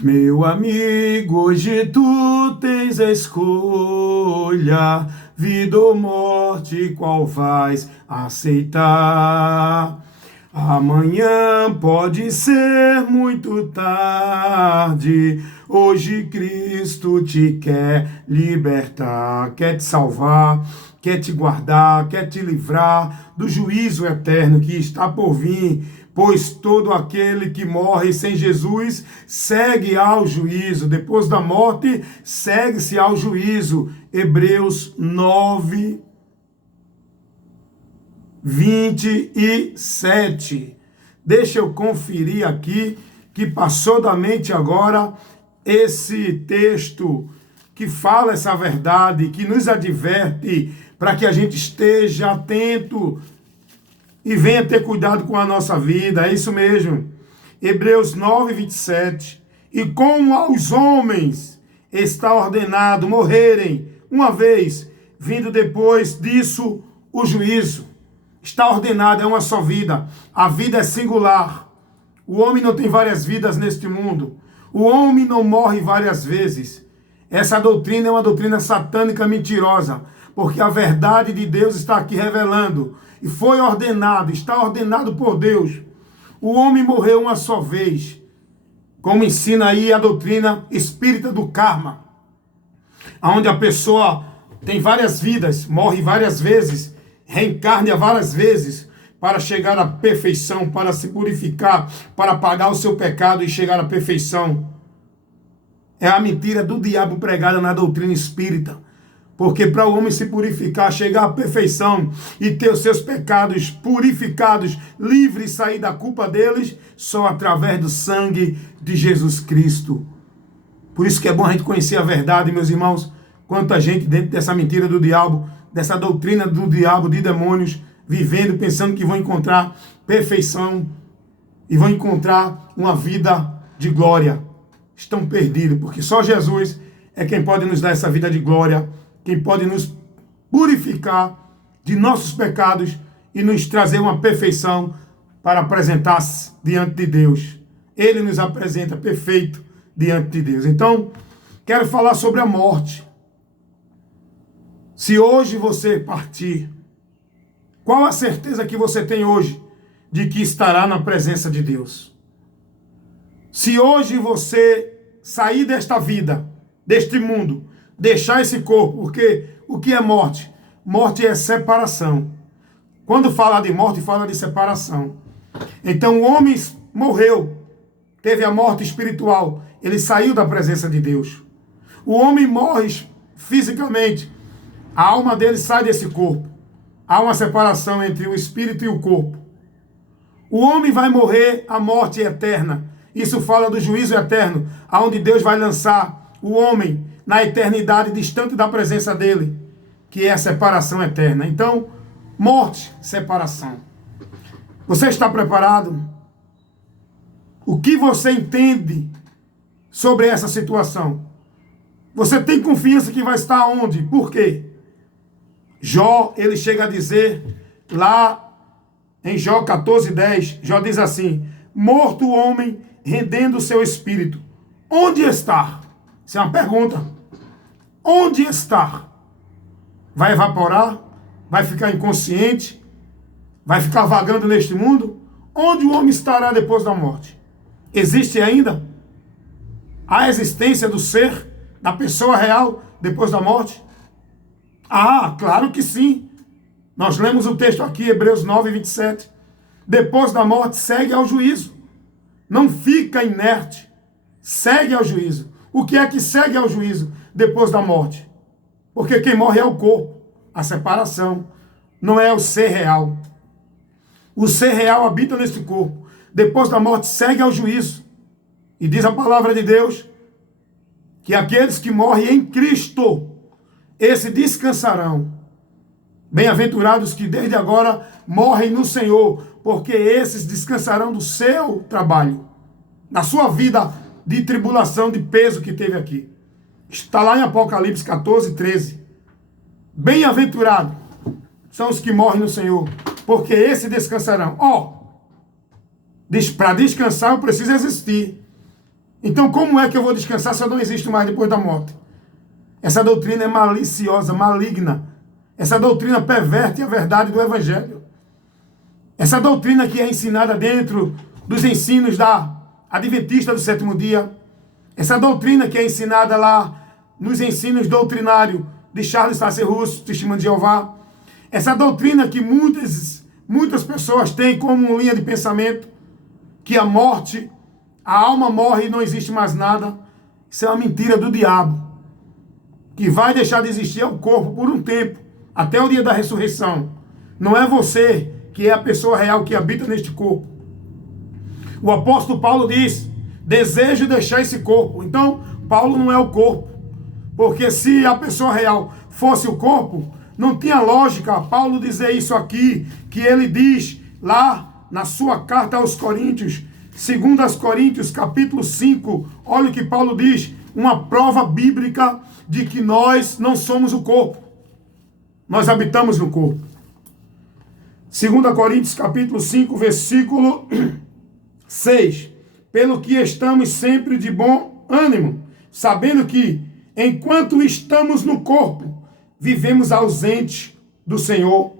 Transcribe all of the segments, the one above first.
Meu amigo, hoje tu tens a escolha, vida ou morte, qual vais aceitar? Amanhã pode ser muito tarde, hoje Cristo te quer libertar, quer te salvar, quer te guardar, quer te livrar do juízo eterno que está por vir, pois todo aquele que morre sem Jesus segue ao juízo, depois da morte segue-se ao juízo. Hebreus 9, 27. Deixa eu conferir aqui, que passou da mente agora, esse texto que fala essa verdade, que nos adverte para que a gente esteja atento e venha ter cuidado com a nossa vida. É isso mesmo. Hebreus 9, 27. E como aos homens está ordenado morrerem uma vez, vindo depois disso o juízo. Está ordenado, é uma só vida. A vida é singular. O homem não tem várias vidas neste mundo. O homem não morre várias vezes. Essa doutrina é uma doutrina satânica mentirosa, porque a verdade de Deus está aqui revelando. E foi ordenado, está ordenado por Deus. O homem morreu uma só vez, como ensina aí a doutrina espírita do karma, onde a pessoa tem várias vidas, morre várias vezes, reencarna várias vezes para chegar à perfeição, para se purificar, para pagar o seu pecado e chegar à perfeição. É a mentira do diabo pregada na doutrina espírita. Porque para o homem se purificar, chegar à perfeição e ter os seus pecados purificados, livres e sair da culpa deles, só através do sangue de Jesus Cristo. Por isso que é bom a gente conhecer a verdade, meus irmãos. Quanta gente dentro dessa mentira do diabo, dessa doutrina do diabo, de demônios, vivendo, pensando que vão encontrar perfeição e vão encontrar uma vida de glória. Estão perdidos, porque só Jesus é quem pode nos dar essa vida de glória, quem pode nos purificar de nossos pecados e nos trazer uma perfeição para apresentar-se diante de Deus. Ele nos apresenta perfeito diante de Deus. Então, quero falar sobre a morte. Se hoje você partir, qual a certeza que você tem hoje de que estará na presença de Deus? Se hoje você sair desta vida, deste mundo, deixar esse corpo, porque o que é morte? Morte é separação. Quando fala de morte, fala de separação. Então o homem morreu, teve a morte espiritual, ele saiu da presença de Deus. O homem morre fisicamente, a alma dele sai desse corpo. Há uma separação entre o espírito e o corpo. O homem vai morrer a morte eterna. Isso fala do juízo eterno, aonde Deus vai lançar o homem na eternidade distante da presença dele, que é a separação eterna. Então, morte, separação. Você está preparado? O que você entende sobre essa situação? Você tem confiança que vai estar onde? Por quê? Jó, ele chega a dizer, lá em Jó 14:10, Jó diz assim: morto o homem, rendendo o seu espírito, onde está? Isso é uma pergunta. Onde está? Vai evaporar? Vai ficar inconsciente? Vai ficar vagando neste mundo? Onde o homem estará depois da morte? Existe ainda a existência do ser, da pessoa real, depois da morte? Ah, claro que sim. Nós lemos o texto aqui, Hebreus 9, 27. Depois da morte, segue ao juízo. Não fica inerte. Segue ao juízo. O que é que segue ao juízo depois da morte? Porque quem morre é o corpo, a separação. Não é o ser real. O ser real habita neste corpo. Depois da morte, segue ao juízo. E diz a palavra de Deus que aqueles que morrem em Cristo, esses descansarão. Bem-aventurados que desde agora morrem no Senhor, porque esses descansarão do seu trabalho, da sua vida de tribulação, de peso que teve aqui. Está lá em Apocalipse 14, 13. Bem-aventurados são os que morrem no Senhor, porque esses descansarão. Para descansar eu preciso existir. Então como é que eu vou descansar se eu não existo mais depois da morte? Essa doutrina é maliciosa, maligna. Essa doutrina perverte a verdade do Evangelho. Essa doutrina que é ensinada dentro dos ensinos da Adventista do Sétimo Dia. Essa doutrina que é ensinada lá nos ensinos doutrinários de Charles Taze Russell, Testemunho de Jeová. Essa doutrina que muitas pessoas têm como linha de pensamento, que a morte, a alma morre e não existe mais nada. Isso é uma mentira do diabo. Que vai deixar de existir é o corpo por um tempo, até o dia da ressurreição. Não é você que é a pessoa real que habita neste corpo. O apóstolo Paulo diz: desejo deixar esse corpo. Então, Paulo não é o corpo. Porque se a pessoa real fosse o corpo, não tinha lógica Paulo dizer isso aqui, que ele diz lá na sua carta aos Coríntios, 2 Coríntios, capítulo 5, olha o que Paulo diz, uma prova bíblica de que nós não somos o corpo. Nós habitamos no corpo. 2 Coríntios, capítulo 5, versículo 6. Pelo que estamos sempre de bom ânimo, sabendo que, enquanto estamos no corpo, vivemos ausentes do Senhor.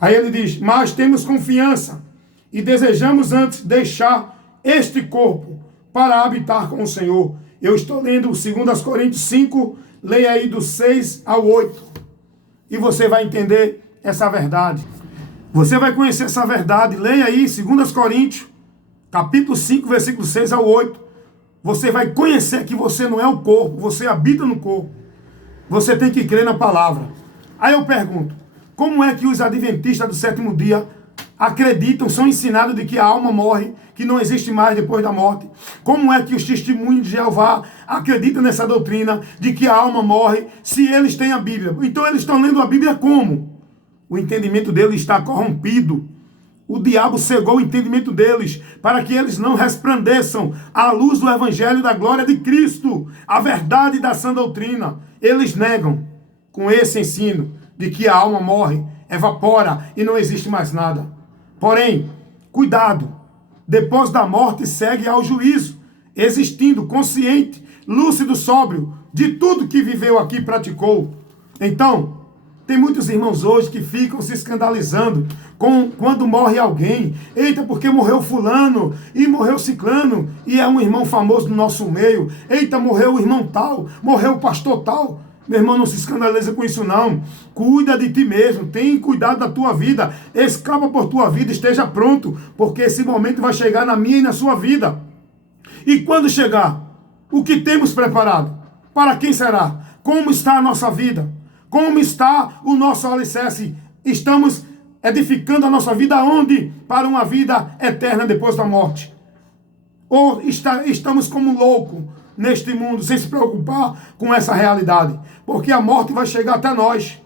Aí ele diz: mas temos confiança e desejamos antes deixar este corpo para habitar com o Senhor. Eu estou lendo 2 Coríntios 5, leia aí do 6 ao 8. E você vai entender essa verdade. Você vai conhecer essa verdade. Leia aí 2 Coríntios, capítulo 5, versículo 6 ao 8. Você vai conhecer que você não é o corpo, você habita no corpo. Você tem que crer na palavra. Aí eu pergunto, como é que os adventistas do sétimo dia acreditam, são ensinados de que a alma morre, que não existe mais depois da morte? Como é que os testemunhos de Jeová acreditam nessa doutrina de que a alma morre se eles têm a Bíblia? Então eles estão lendo a Bíblia como? O entendimento deles está corrompido. O diabo cegou o entendimento deles para que eles não resplandeçam à luz do Evangelho da glória de Cristo, a verdade da sã doutrina. Eles negam com esse ensino de que a alma morre, evapora e não existe mais nada. Porém, cuidado, depois da morte segue ao juízo, existindo consciente, lúcido, sóbrio, de tudo que viveu aqui e praticou. Então, tem muitos irmãos hoje que ficam se escandalizando quando morre alguém. Eita, porque morreu fulano e morreu ciclano e é um irmão famoso no nosso meio. Eita, morreu o irmão tal, morreu o pastor tal. Meu irmão, não se escandaliza com isso não. Cuida de ti mesmo, tem cuidado da tua vida, escapa por tua vida, esteja pronto, porque esse momento vai chegar na minha e na sua vida. E quando chegar, o que temos preparado? Para quem será? Como está a nossa vida? Como está o nosso alicerce? Estamos edificando a nossa vida aonde? Para uma vida eterna depois da morte. Ou estamos como loucos neste mundo, sem se preocupar com essa realidade? Porque a morte vai chegar até nós.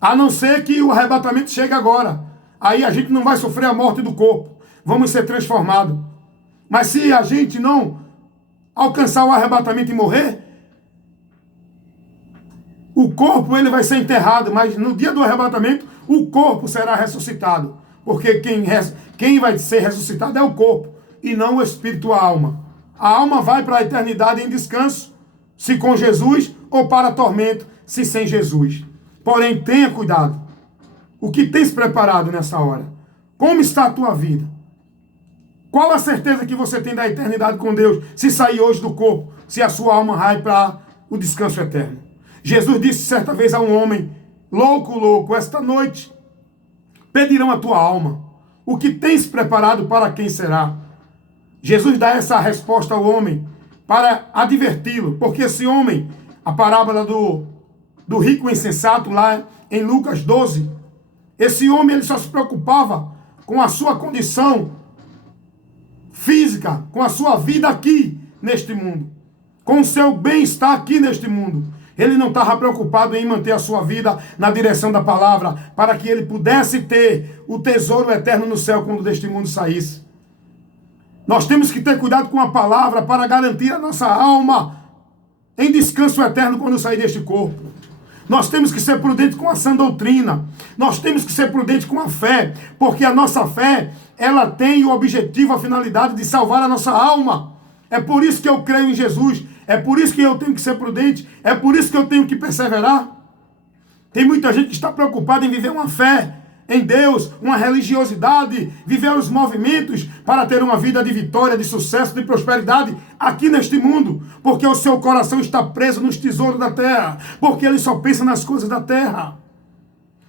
A não ser que o arrebatamento chegue agora. Aí a gente não vai sofrer a morte do corpo. Vamos ser transformados. Mas se a gente não alcançar o arrebatamento e morrer, o corpo ele vai ser enterrado, mas no dia do arrebatamento, o corpo será ressuscitado. Porque quem vai ser ressuscitado é o corpo, e não o espírito, a alma. A alma vai para a eternidade em descanso, se com Jesus, ou para tormento, se sem Jesus. Porém, tenha cuidado. O que tens preparado nessa hora? Como está a tua vida? Qual a certeza que você tem da eternidade com Deus, se sair hoje do corpo, se a sua alma vai para o descanso eterno? Jesus disse certa vez a um homem, louco, esta noite pedirão a tua alma. O que tens preparado para quem será? Jesus dá essa resposta ao homem para adverti-lo, porque esse homem, a parábola do rico insensato lá em Lucas 12, esse homem ele só se preocupava com a sua condição física, com a sua vida aqui neste mundo, com o seu bem-estar aqui neste mundo. Ele não estava preocupado em manter a sua vida na direção da palavra, para que ele pudesse ter o tesouro eterno no céu quando deste mundo saísse. Nós temos que ter cuidado com a palavra para garantir a nossa alma em descanso eterno quando sair deste corpo. Nós temos que ser prudentes com a sã doutrina. Nós temos que ser prudentes com a fé, porque a nossa fé, ela tem o objetivo, a finalidade de salvar a nossa alma. É por isso que eu creio em Jesus. É por isso que eu tenho que ser prudente. É por isso que eu tenho que perseverar. Tem muita gente que está preocupada em viver uma fé em Deus, uma religiosidade, viver os movimentos para ter uma vida de vitória, de sucesso, de prosperidade aqui neste mundo, porque o seu coração está preso nos tesouros da terra, porque ele só pensa nas coisas da terra,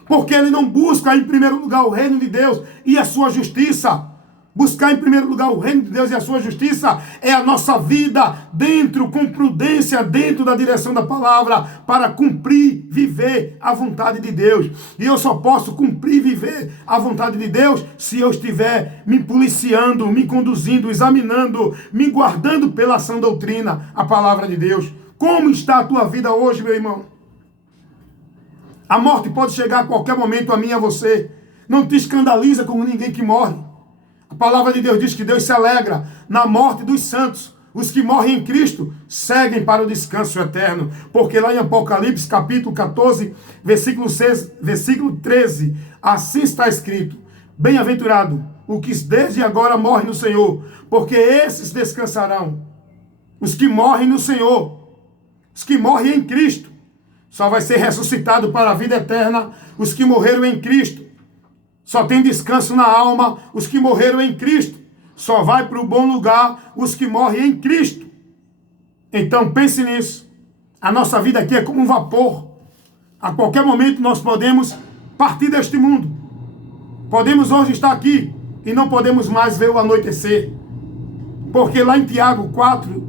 porque ele não busca em primeiro lugar o reino de Deus e a sua justiça. Buscar em primeiro lugar o reino de Deus e a sua justiça é a nossa vida dentro, com prudência, dentro da direção da palavra, para cumprir, viver a vontade de Deus. E eu só posso cumprir, viver a vontade de Deus se eu estiver me policiando, me conduzindo, examinando, me guardando pela sã doutrina, a palavra de Deus. Como está a tua vida hoje, meu irmão? A morte pode chegar a qualquer momento a mim e a você. Não te escandaliza com ninguém que morre. A palavra de Deus diz que Deus se alegra na morte dos santos. Os que morrem em Cristo seguem para o descanso eterno. Porque lá em Apocalipse, capítulo 14, versículo 13, assim está escrito: bem-aventurado o que desde agora morre no Senhor, porque esses descansarão. Os que morrem no Senhor, os que morrem em Cristo, só vai ser ressuscitado para a vida eterna os que morreram em Cristo. Só tem descanso na alma os que morreram em Cristo. Só vai para o bom lugar os que morrem em Cristo. Então pense nisso. A nossa vida aqui é como um vapor. A qualquer momento nós podemos partir deste mundo. Podemos hoje estar aqui e não podemos mais ver o anoitecer. Porque lá em Tiago 4,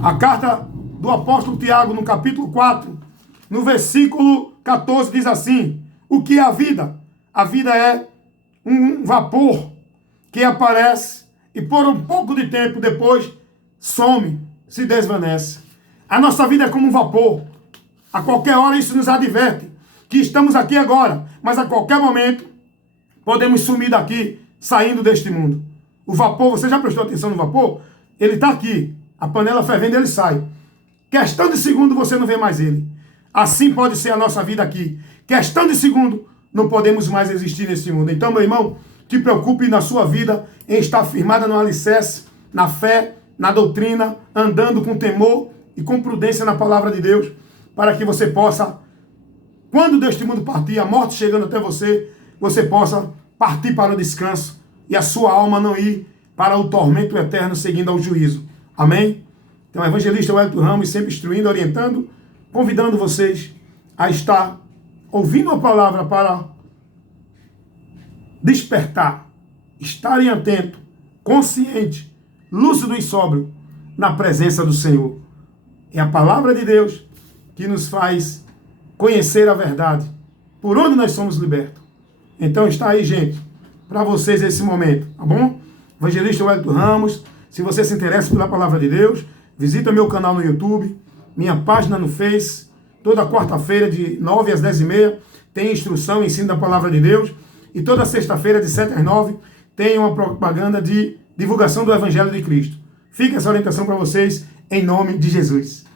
a carta do apóstolo Tiago, no capítulo 4, no versículo 14, diz assim: o que é a vida? A vida é um vapor que aparece e por um pouco de tempo depois some, se desvanece. A nossa vida é como um vapor. A qualquer hora isso nos adverte que estamos aqui agora, mas a qualquer momento podemos sumir daqui, saindo deste mundo. O vapor, você já prestou atenção no vapor? Ele está aqui, a panela fervendo, ele sai. Questão de segundo você não vê mais ele. Assim pode ser a nossa vida aqui. Questão de segundo, não podemos mais existir nesse mundo. Então, meu irmão, te preocupe na sua vida em estar firmada no alicerce, na fé, na doutrina, andando com temor e com prudência na palavra de Deus, para que você possa, quando deste mundo partir, a morte chegando até você, você possa partir para o descanso e a sua alma não ir para o tormento eterno seguindo ao juízo. Amém? Então, o evangelista Wellington Ramos sempre instruindo, orientando, convidando vocês a estar ouvindo a palavra para despertar, estarem atentos, consciente, lúcido e sóbrio na presença do Senhor. É a palavra de Deus que nos faz conhecer a verdade, por onde nós somos libertos. Então está aí, gente, para vocês esse momento, tá bom? Evangelista Wellington Ramos, se você se interessa pela palavra de Deus, visita meu canal no YouTube, minha página no Face. Toda quarta-feira, de 9 às 10h30, tem instrução, ensino da palavra de Deus. E toda sexta-feira, de 7 às 9, tem uma propaganda de divulgação do Evangelho de Cristo. Fica essa orientação para vocês, em nome de Jesus.